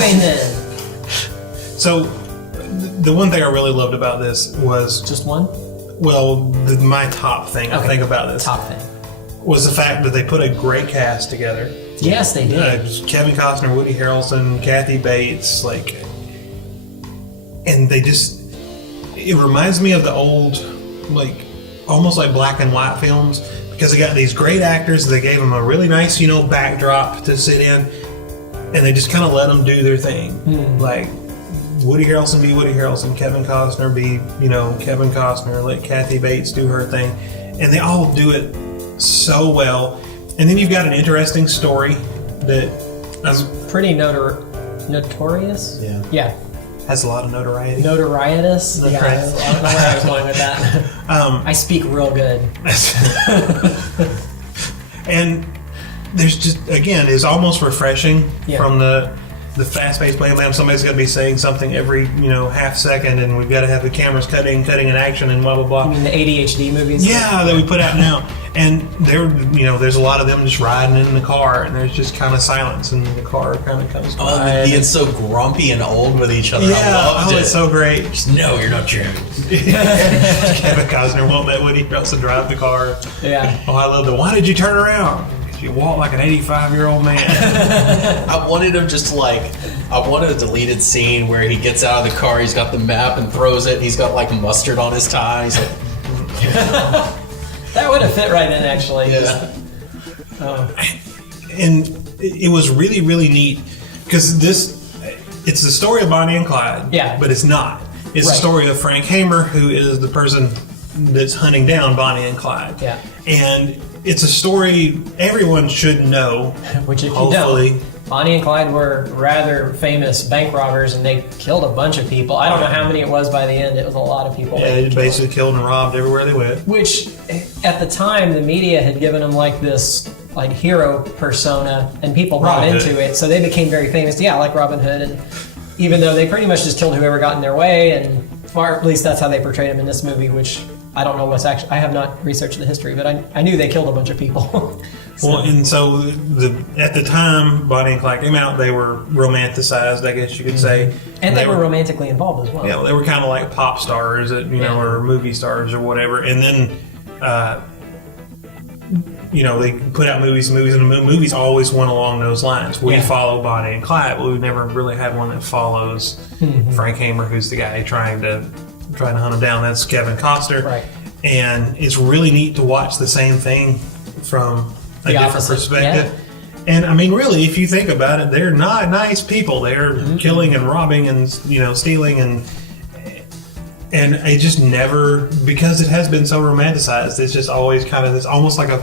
Highwaymen. So, the one thing I really loved about this was... Just one? Well, my top thing I think about this... Top thing. Was the fact that they put a great cast together. Yes, they did. Kevin Costner, Woody Harrelson, Kathy Bates, and they just... It reminds me of the old, almost like black and white films, because they got these great actors. They gave them a really nice, backdrop to sit in, and they just kind of let them do their thing. Like Woody Harrelson be Woody Harrelson, Kevin Costner be, Kevin Costner, let Kathy Bates do her thing, and they all do it so well. And then you've got an interesting story that is pretty notorious. Yeah. Has a lot of notoriety. Notorietous? Yeah, right. I don't know where I was going with that. I speak real good. And there's just, again, it's almost refreshing from the fast-paced blam. Somebody's got to be saying something every, half second, and we've got to have the cameras cutting in action, and blah, blah, blah. You mean the ADHD movies? Yeah, that we put out now. And there's a lot of them just riding in the car, and there's just kind of silence, and the car kind of comes by. Oh, being so grumpy and old with each other. Yeah, I loved it. It's so great. Just, no, you're not Jim. Kevin Costner won't let Woody Harrelson drive the car. Yeah. Oh, I love why did you turn around? Because you walk like an 85-year-old man. I wanted him just I wanted a deleted scene where he gets out of the car, he's got the map and throws it, and he's got mustard on his tie. He's like... That would have fit right in, actually. Yeah. And it was really, really neat because it's the story of Bonnie and Clyde. Yeah. But it's not. It's the story of Frank Hamer, who is the person that's hunting down Bonnie and Clyde. Yeah. And it's a story everyone should know. Which, if hopefully. you don't, Bonnie and Clyde were rather famous bank robbers, and they killed a bunch of people. I don't know how many it was by the end. It was a lot of people. Yeah, they basically killed and robbed everywhere they went. Which, at the time, the media had given them this hero persona, and people bought into it, so they became very famous. Yeah, like Robin Hood, and even though they pretty much just killed whoever got in their way, and or at least that's how they portrayed him in this movie, which I don't know what's actually... I have not researched the history, but I knew they killed a bunch of people. Well, and so at the time Bonnie and Clyde came out, they were romanticized, I guess you could say. And they were romantically involved as well. Yeah, they were kind of like pop stars, or movie stars or whatever. And then, they put out movies, and the movies always went along those lines. We follow Bonnie and Clyde, but we've never really had one that follows Frank Hamer, who's the guy trying to hunt him down. That's Kevin Costner. Right. And it's really neat to watch the same thing from a different perspective. Yeah. And I mean, really, if you think about it, they're not nice people. They're killing and robbing and stealing, and it just never, because it has been so romanticized, it's just always kind of this, almost like a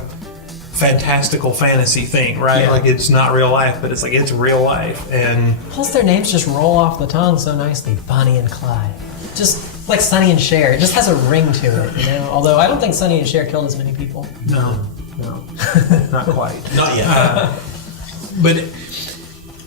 fantastical fantasy thing, right? Yeah. Like it's not real life, but it's real life. And plus their names just roll off the tongue so nicely. Bonnie and Clyde, just like Sonny and Cher. It just has a ring to it, although I don't think Sonny and Cher killed as many people. No, not quite. Not yet.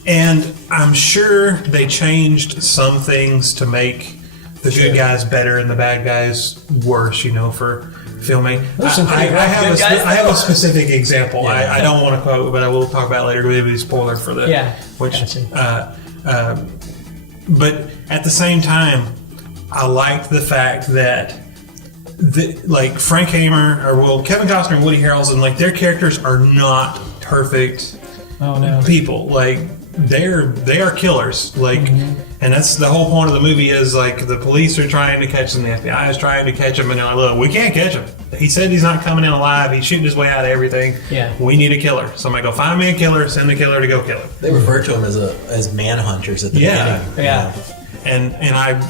And I'm sure they changed some things to make the good guys better and the bad guys worse, for filming. I have a specific example. Yeah. I don't want to quote, but I will talk about it later. It'll be a spoiler for the... Yeah, which, gotcha. But at the same time, I liked the fact that Frank Hamer, Kevin Costner and Woody Harrelson, their characters are not perfect people. They are killers. And that's the whole point of the movie is the police are trying to catch them, the FBI is trying to catch them, and they're like, look, we can't catch him. He said he's not coming in alive. He's shooting his way out of everything. Yeah. We need a killer. Somebody go find me a killer. Send the killer to go kill him. They refer to him as manhunters at the beginning. Yeah. And I...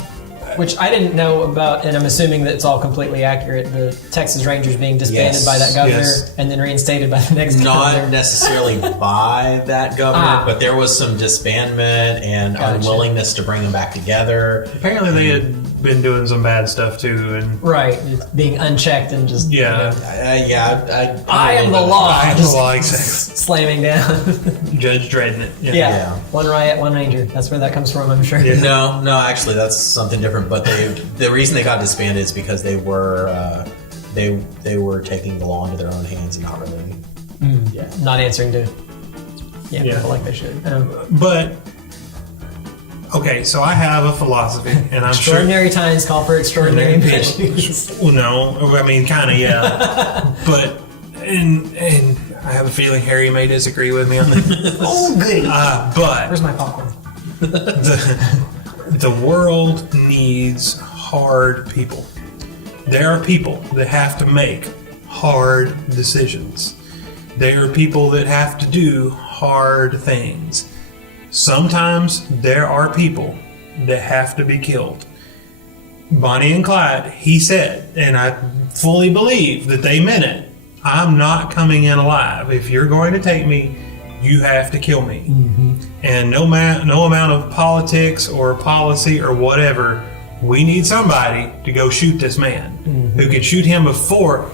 Which I didn't know about, and I'm assuming that it's all completely accurate. The Texas Rangers being disbanded by that governor and then reinstated by the next governor. Not necessarily by that governor, but there was some disbandment and unwillingness to bring them back together. Apparently they had been doing some bad stuff too, and just being unchecked and just I am the law. I am the law, exactly. Slamming down. Judge dreading it. Yeah. One riot, one ranger. That's where that comes from, I'm sure. Yeah. No, actually, that's something different. But the reason they got disbanded is because they were taking the law into their own hands and not really, not answering to people like they should. But Okay, so I have a philosophy, and I'm sure. Extraordinary times call for extraordinary measures. Well, no, I mean, kind of, yeah. But, and I have a feeling Harry may disagree with me on this. Oh, goody. But Where's my popcorn? the world needs hard people. There are people that have to make hard decisions. There are people that have to do hard things. Sometimes there are people that have to be killed. Bonnie and Clyde, he said, and I fully believe that they meant it, I'm not coming in alive. If you're going to take me, you have to kill me. Mm-hmm. And no amount of politics or policy or whatever, we need somebody to go shoot this man, who can shoot him before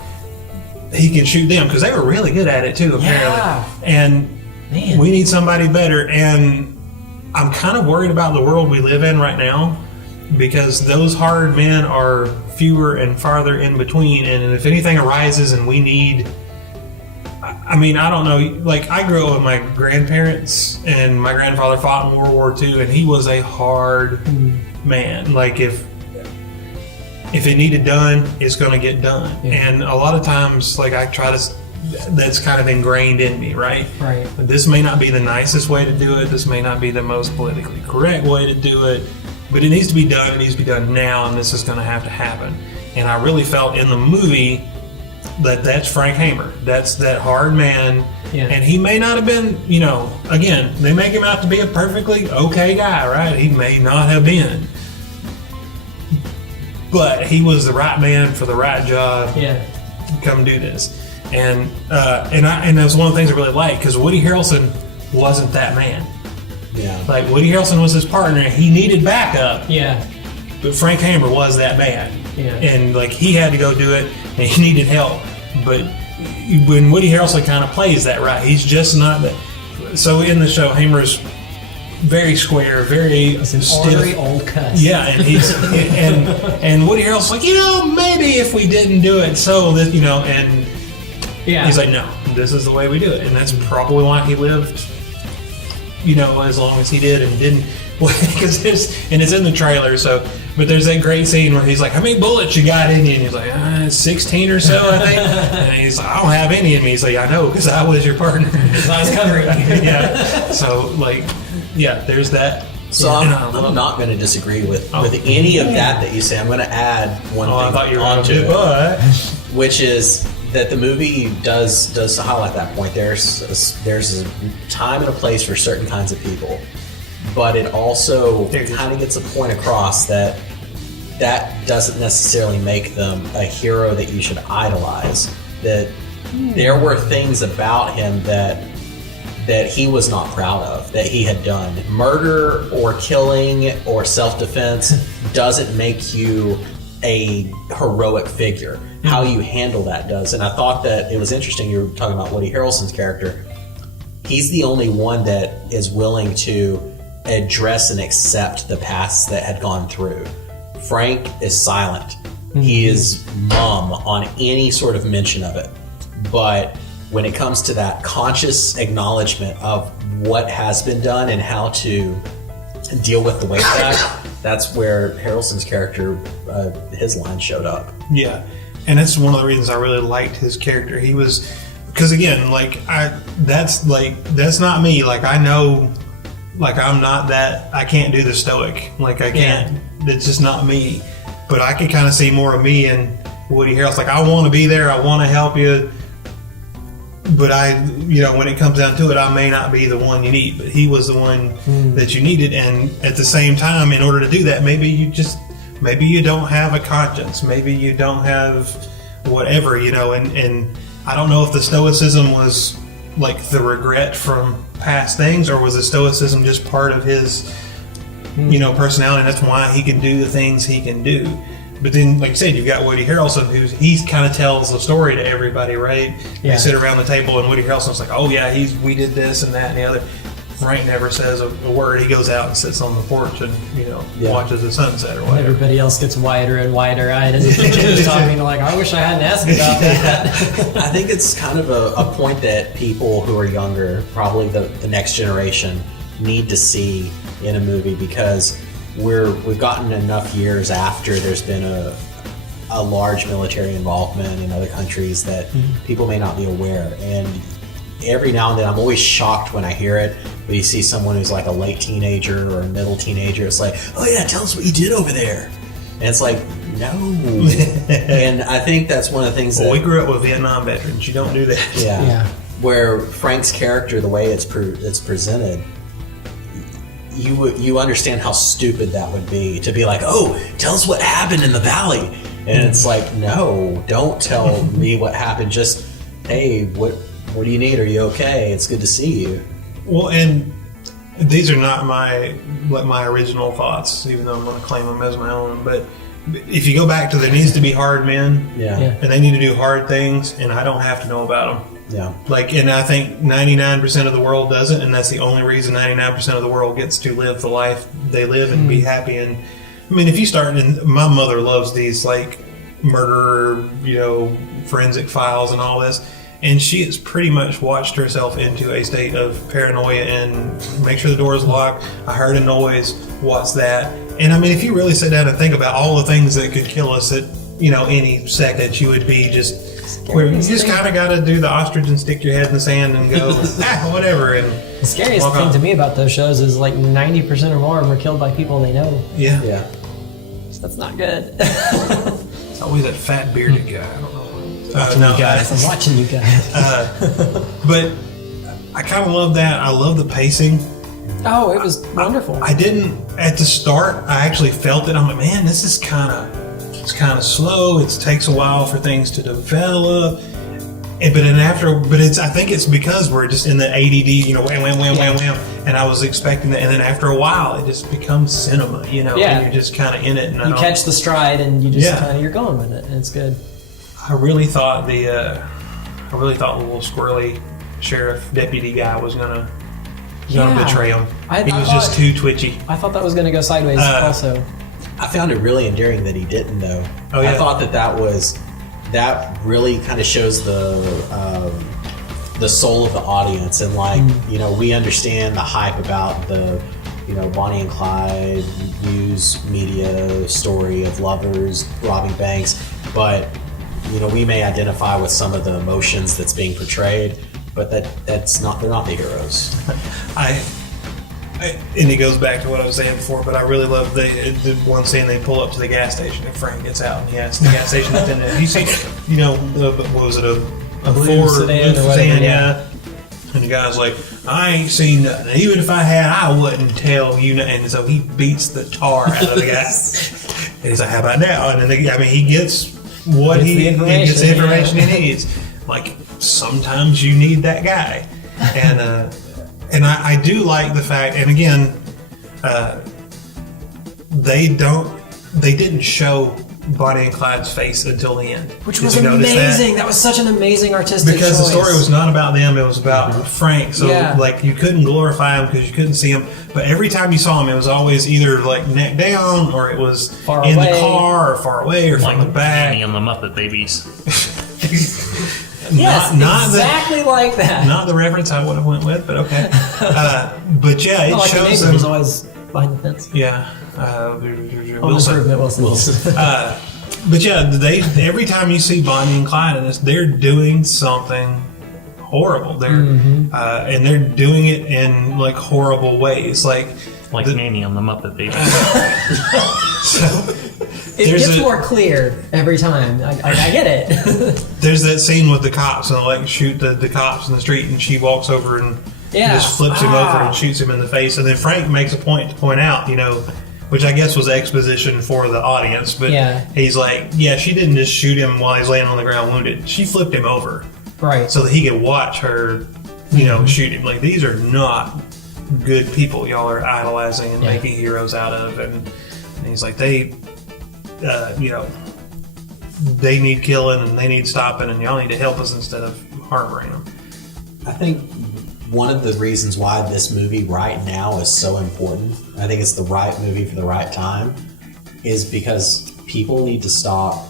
he can shoot them, because they were really good at it too, apparently. Yeah. And man, we need somebody better. And I'm kind of worried about the world we live in right now, because those hard men are fewer and farther in between. And if anything arises and we need, I mean, I don't know, like I grew up with my grandparents, and my grandfather fought in World War II, and he was a hard man. Like if it needed done, it's going to get done. Yeah. And a lot of times, like I try to, that's kind of ingrained in me, right? Right. But this may not be the nicest way to do it. This may not be the most politically correct way to do it, but it needs to be done. It needs to be done now, and this is going to have to happen. And I really felt in the movie that's Frank Hamer. That's that hard man. Yeah. And he may not have been, you know, again, they make him out to be a perfectly okay guy, right? He may not have been. But he was the right man for the right job. Yeah. Come do this. And that's one of the things I really like, because Woody Harrelson wasn't that man. Yeah. Like Woody Harrelson was his partner. He needed backup. Yeah. But Frank Hamer was that man. Yeah. And like he had to go do it, and he needed help. But when Woody Harrelson kind of plays that right, he's just not that. So in the show, Hamer's very square, very stiff, old cuss. Yeah, and he's and Woody Harrelson's like, you know, maybe if we didn't do it, so that, you know, and yeah, he's like, no, this is the way we do it, and that's probably why he lived, you know, as long as he did, and didn't, because and it's in the trailer. So, but there's that great scene where he's like, how many bullets you got in you? And he's like, 16 or so, I think. And he's like, I don't have any in me. He's like, I know, because I was your partner. Because I was covering you. Yeah. So like, yeah, there's that. So I'm not going to disagree with any of that you say. I'm going to add one thing I thought you were onto it, but which is that the movie does highlight that point. There's a time and a place for certain kinds of people, but it also kind of gets a point across that doesn't necessarily make them a hero that you should idolize. That there were things about him that he was not proud of, that he had done. Murder or killing or self-defense doesn't make you a heroic figure. How you handle that does. And I thought that it was interesting, you were talking about Woody Harrelson's character. He's the only one that is willing to address and accept the past that had gone through. Frank is silent. Mm-hmm. He is mum on any sort of mention of it. But when it comes to that conscious acknowledgement of what has been done and how to deal with the weight of that, that's where Harrelson's character, his line showed up. Yeah, and that's one of the reasons I really liked his character. He was, because again, like that's not me. Like I know, like I'm not that. I can't do the stoic. Like I can't. Yeah. It's just not me. But I could kind of see more of me in Woody Harrelson. Like I want to be there. I want to help you. But when it comes down to it, I may not be the one you need, but he was the one that you needed. And at the same time, in order to do that, maybe you don't have a conscience. Maybe you don't have whatever, and I don't know if the stoicism was like the regret from past things, or was the stoicism just part of his, personality. And that's why he can do the things he can do. But then, like you said, you've got Woody Harrelson, he kind of tells the story to everybody, right? Yeah. They sit around the table, and Woody Harrelson's like, "Oh yeah, we did this and that and the other." Frank never says a word. He goes out and sits on the porch and watches the sunset or whatever. Everybody else gets wider and wider eyed as he's talking. Like, I wish I hadn't asked about that. I think it's kind of a point that people who are younger, probably the next generation, need to see in a movie, because we've gotten enough years after there's been a large military involvement in other countries that people may not be aware. And every now and then I'm always shocked when I hear it, but you see someone who's like a late teenager or a middle teenager, it's like, oh yeah, tell us what you did over there. And it's like, no. And I think that's one of the things that we grew up with Vietnam veterans. You don't do that. Yeah. Where Frank's character, the way it's presented, you understand how stupid that would be, to be like, oh, tell us what happened in the valley. And it's like, no, don't tell me what happened. Just, hey, what do you need? Are you okay? It's good to see you. Well, and these are not my original thoughts, even though I'm going to claim them as my own. But if you go back to, there needs to be hard men, and they need to do hard things, and I don't have to know about them. Yeah. And I think 99% of the world doesn't, and that's the only reason 99% of the world gets to live the life they live and be happy. And I mean, if you start, and my mother loves these like murder, forensic files and all this, and she has pretty much watched herself into a state of paranoia and make sure the door is locked. I heard a noise. What's that? And I mean, if you really sit down and think about all the things that could kill us at any second, you would be just. Where you just kind of got to do the ostrich and stick your head in the sand and go, whatever. And the scariest thing to me about those shows is like 90% or more of them are killed by people they know. Yeah. So that's not good. It's always that fat bearded guy. I don't know. I'm watching you guys. But I kind of love that. I love the pacing. Oh, it was wonderful. I didn't at the start. I actually felt it. I'm like, man, this is kind of slow. It takes a while for things to develop. I think it's because we're just in the ADD, wham, wham, wham, wham, wham. And I was expecting that, and then after a while, it just becomes cinema, and you're just kind of in it. And you catch the stride, and you just you're going with it, and it's good. I really thought the little squirrely sheriff deputy guy was gonna betray him. He was just too twitchy. I thought that was gonna go sideways also. I found it really endearing that he didn't, though. Oh, yeah. I thought that really kind of shows the soul of the audience, and we understand the hype about the Bonnie and Clyde news media story of lovers robbing banks, but we may identify with some of the emotions that's being portrayed, but they're not the heroes. And it goes back to what I was saying before, but I really love the one scene they pull up to the gas station and Frank gets out and he asks the gas station attendant, you see, what was it, a Ford sedan or whatever, yeah. And the guy's like, I ain't seen nothing. Even if I had, I wouldn't tell you nothing. And so he beats the tar out of the guy. And he's like, how about now? And then he gets what he gets the information he needs. Like, sometimes you need that guy. And I do like the fact, and again, they didn't show Bonnie and Clyde's face until the end. Which was amazing. That was such an amazing artistic because choice. The story was not about them, it was about Frank. So you couldn't glorify him because you couldn't see him. But every time you saw him, it was always either like neck down, or it was far in away. The car, or far away, or from the back. Annie and the Muppet Babies. Yes, exactly like that. Not the reference I would have went with, but okay. But yeah, it like shows the them. Who's always behind the fence. Yeah, Wilson. But yeah, every time you see Bonnie and Clyde in this, they're doing something horrible. They're and they're doing it in like horrible ways, like Nanny on the Muppet Babies. It gets more clear every time. I get it. There's that scene with the cops, and they shoot the cops in the street, and she walks over and just flips him over and shoots him in the face. And then Frank makes a point to point out, which I guess was exposition for the audience, but he's like, she didn't just shoot him while he's laying on the ground wounded. She flipped him over. Right. So that he could watch her, shoot him. Like, these are not good people y'all are idolizing and making heroes out of. And he's like, they need killing and they need stopping, and y'all need to help us instead of harboring them. I think one of the reasons why this movie right now is so important, I think it's the right movie for the right time, is because people need to stop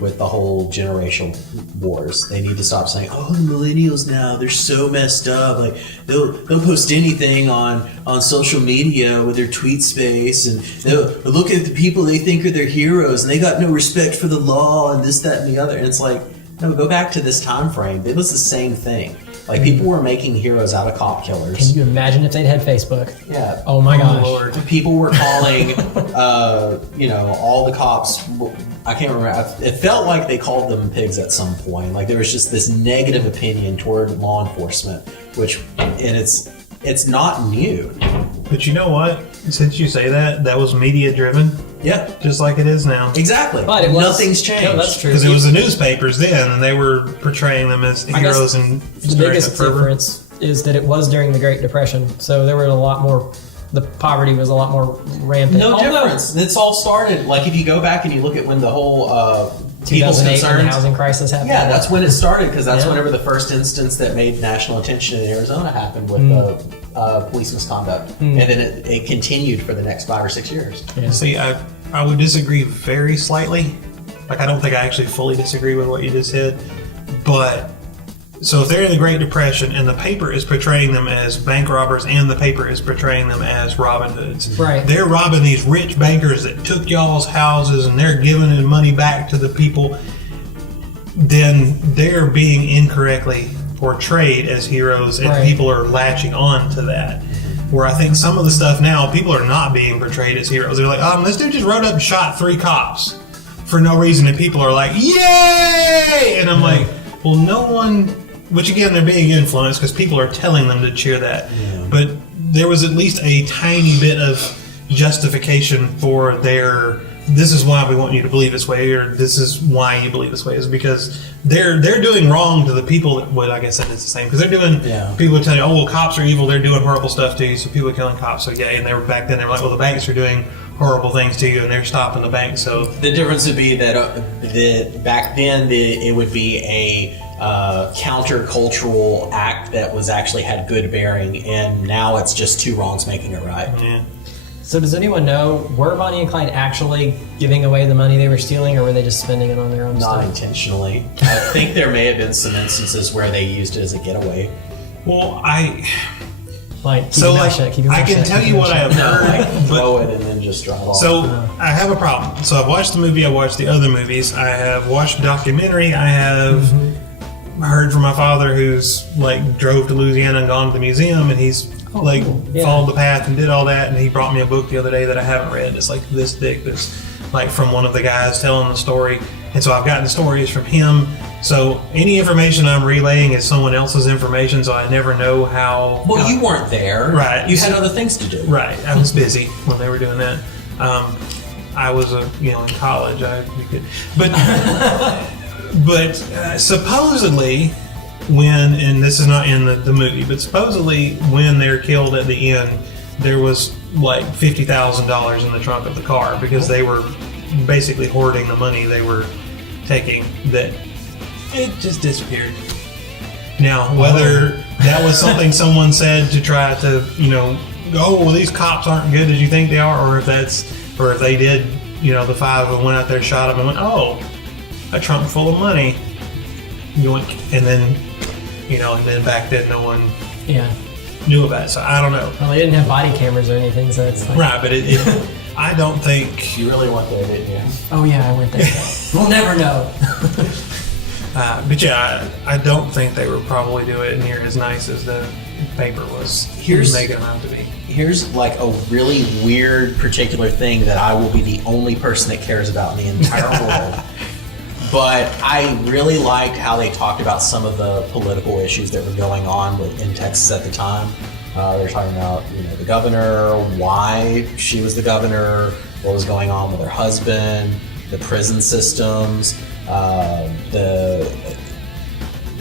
with the whole generational wars. They need to stop saying, "Oh, the millennials now, they're so messed up. Like they'll post anything on social media with their tweet space, and they'll look at the people they think are their heroes, and they got no respect for the law and this, that, and the other." And it's like, no, go back to this time frame. It was the same thing. Like, people were making heroes out of cop killers. Can you imagine if they'd had Facebook? Yeah. Oh my gosh. Lord. People were calling, all the cops. I can't remember. It felt like they called them pigs at some point. Like, there was just this negative opinion toward law enforcement, and it's not new. But you know what? Since you say that, that was media driven. Yeah. Just like it is now. Exactly. But it was, nothing's changed. No, that's true. Because it was the newspapers then, and they were portraying them as heroes and The biggest difference is that it was during the Great Depression, so there were a lot more. The poverty was a lot more rampant. No difference. It's all started. Like, if you go back and you look at when the whole people's 2008 when the concerns, housing crisis happened. yeah, that's when it started, because that's whenever the first instance that made national attention in Arizona happened with police misconduct, and then it continued for the next 5 or 6 years. Yeah. See, I would disagree very slightly. Like, I don't think I actually fully disagree with what you just said. But, so if they're in the Great Depression and the paper is portraying them as bank robbers and the paper is portraying them as Robin Hoods. Right. They're robbing these rich bankers that took y'all's houses and they're giving the money back to the people. Then they're being incorrectly portrayed as heroes, and people are latching on to that. Where I think some of the stuff now, people are not being portrayed as heroes. They're like, this dude just rode up and shot 3 cops for no reason, and people are like, yay! And I'm like, well, no one, which again, they're being influenced because people are telling them to cheer that. Yeah. But there was at least a tiny bit of justification for their, this is why we want you to believe this way, or this is why you believe this way, is because they're doing wrong to the people that, well, I guess that is the same, because they're doing, people are telling you, oh, well, cops are evil, they're doing horrible stuff to you, so people are killing cops, so yeah, and they were back then, they were like, well, the banks are doing horrible things to you, and they're stopping the bank, so. The difference would be that back then, it would be a counter-cultural act that was actually had good bearing, and now it's just 2 wrongs making it right. Yeah. So does anyone know, were Bonnie and Clyde actually giving away the money they were stealing, or were they just spending it on their own stuff? Not intentionally. I think there may have been some instances where they used it as a getaway. Well, I can tell you what I have heard. Throw it and then just drive off. So I have a problem. So I've watched the movie, I watched the other movies, I have watched the documentary, I have heard from my father who's like drove to Louisiana and gone to the museum, and he's followed the path and did all that, and he brought me a book the other day that I haven't read. It's like this thick, that's like from one of the guys telling the story, and so I've gotten the stories from him. So any information I'm relaying is someone else's information, so I never know how. Well, you weren't there, right? You had other things to do, right? I was busy when they were doing that. I was in college. But supposedly, when, and this is not in the movie, but supposedly when they're killed at the end, there was like $50,000 in the trunk of the car because they were basically hoarding the money they were taking, that it just disappeared. Now, whether that was something someone said to try to, oh, well, these cops aren't good as you think they are, or if they did, the 5 of them went out there, shot them, and went, oh, a trunk full of money, yoink, and then, and then back then no one knew about it, so I don't know. Well, they didn't have body cameras or anything, so it's like... Right, but I don't think... You really went there, didn't you? Oh yeah, I went there. We'll never know. But yeah, I don't think they were probably doing it near as nice as the paper was making them out to be. Here's like a really weird particular thing that I will be the only person that cares about in the entire world. But I really liked how they talked about some of the political issues that were going on in Texas at the time. They're talking about, the governor, why she was the governor, what was going on with her husband, the prison systems, the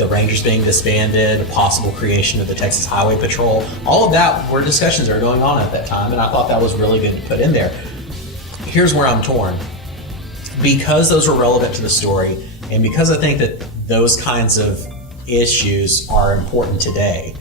Rangers being disbanded, the possible creation of the Texas Highway Patrol. All of that were discussions that were going on at that time, and I thought that was really good to put in there. Here's where I'm torn. Because those were relevant to the story, and because I think that those kinds of issues are important today,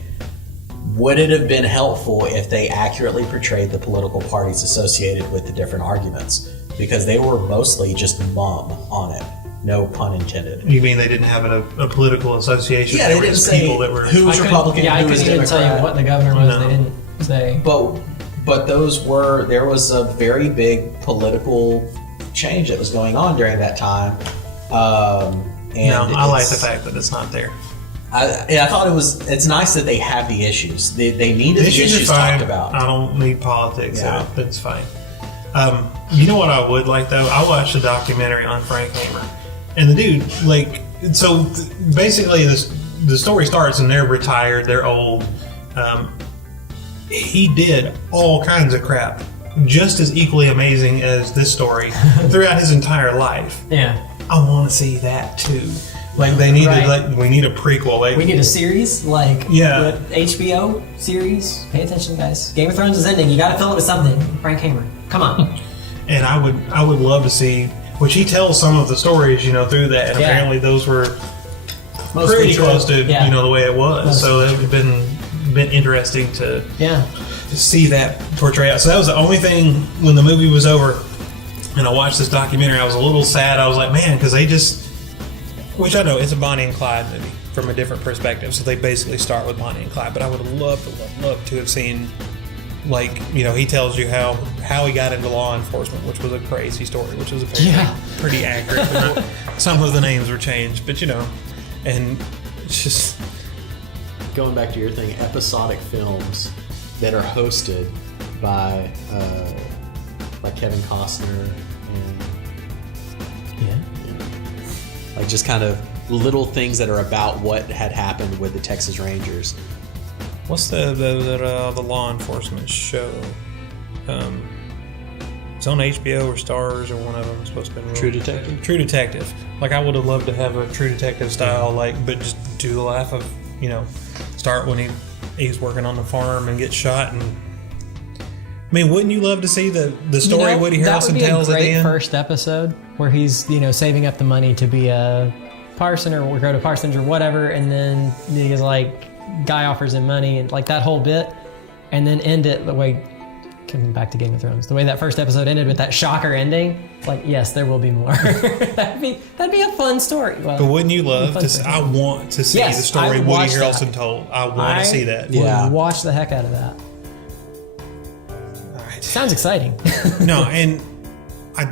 would it have been helpful if they accurately portrayed the political parties associated with the different arguments? Because they were mostly just mum on it. No pun intended. You mean they didn't have a political association? Yeah, There they were didn't just say people that were. who was Republican, Yeah, I who was couldn't even tell you Democrat. what the governor was. No. They didn't say. But there was a very big political change that was going on during that time. And I like the fact that it's not there. I thought it's nice that they have the issues. They needed the issues are fine. talked about. I don't need politics. Yeah. So that's fine. You know what I would like though? I watched a documentary on Frank Hammer, and the dude basically the story starts and they're retired, they're old. He did all kinds of crap, just as equally amazing as this story throughout his entire life. Yeah. I want to see that too. Like they need we need a prequel. Like, We need a series, like Yeah. the HBO series. Pay attention, guys. Game of Thrones is ending. You got to fill it with something. Frank Hammer, come on. and I would love to see, which he tells some of the stories, through that, and Yeah. apparently those were Mostly pretty true. close to Yeah. the way it was. Mostly So it would have been interesting to Yeah. see that portray out. So that was the only thing when the movie was over, and I watched this documentary. I was a little sad. I was like, man, because they just. Which I know it's a Bonnie and Clyde movie from a different perspective, so they basically start with Bonnie and Clyde. But I would have loved to have seen, he tells you how he got into law enforcement, which was a crazy story, which was pretty accurate. Some of the names were changed, but and it's just Going back to your thing, episodic films that are hosted by Kevin Costner and like just kind of little things that are about what had happened with the Texas Rangers. what's the law enforcement show? It's on HBO or Starz or one of them. It's supposed to be True Detective? True Detective. Like I would have loved to have a True Detective style, but just do the laugh of start when he's working on the farm and gets shot. And I mean, wouldn't you love to see the story Woody Harrelson tells that at would the be a great end? first episode where he's saving up the money to be a parson or go to Parsons or whatever, and then he's like guy offers him money and like that whole bit, and then end it the way. Coming back to Game of Thrones, the way that first episode ended with that shocker ending, it's like, yes, there will be more. that'd be a fun story. Well, But wouldn't you love fun to? story. I want to see Yes, the story I would Woody watch Harrelson that. told. I want to see that. Yeah. would watch the heck out of that. All right. Sounds exciting. No, and I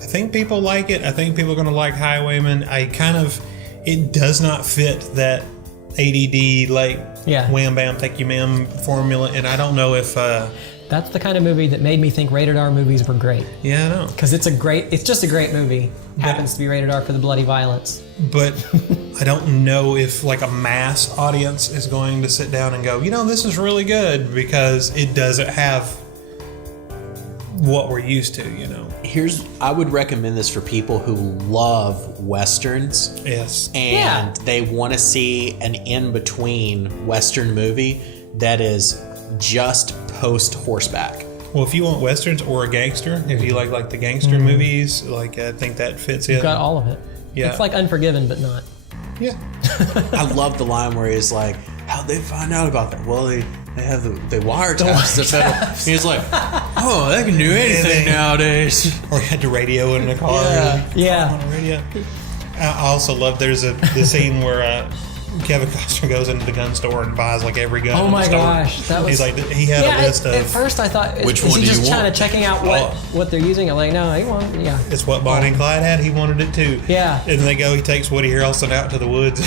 think people like it. I think people are going to like Highwaymen. It does not fit that ADD wham bam take you ma'am formula, and I don't know if That's the kind of movie that made me think rated R movies were great, I know, because it's just a great movie. Happens to be rated R for the bloody violence. but I don't know if like a mass audience is going to sit down and go, this is really good, because it doesn't have what we're used to. I would recommend this for people who love Westerns. Yes. And they want to see an in-between Western movie that is just post-horseback. Well, if you want westerns or a gangster, if you like the gangster movies, I think that fits in. You've got all of it. Yeah. It's like Unforgiven, but not. Yeah. I love the line where he's like, how'd they find out about that? Well, they have the wiretaps. The federal. He's like, oh, they can do anything nowadays. Or had the radio in the car. Yeah. On the radio. I also love the scene where Kevin Costner goes into the gun store and buys every gun. Oh in the my store. gosh, that was. He's like, he had a list at of. first I thought, Which is one he do you just kind want? of checking out what they're using? I'm like, no, he won't. Yeah. It's what Bonnie and Clyde had. He wanted it too. Yeah. And they go. He takes Woody Harrelson out to the woods.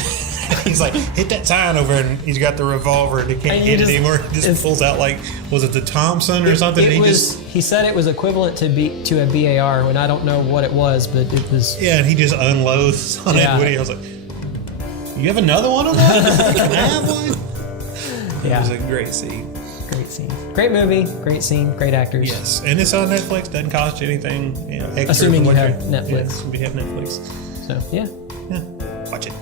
He's like, hit that sign over, and he's got the revolver, and he can't And you get it just- anymore. He just pulls out was it the Thompson or something? He said it was equivalent to a BAR, and I don't know what it was, but it was. Yeah, and he just unloads on Yeah. it. Woody, I was like, you have another one of those? Can I have one? Yeah. It was a great scene. Great scene. Great movie. Great scene. Great actors. Yes, and it's on Netflix. Doesn't cost you anything. Extras Assuming and you what have you're- Netflix. Yes, we have Netflix. So yeah. Yeah, watch it.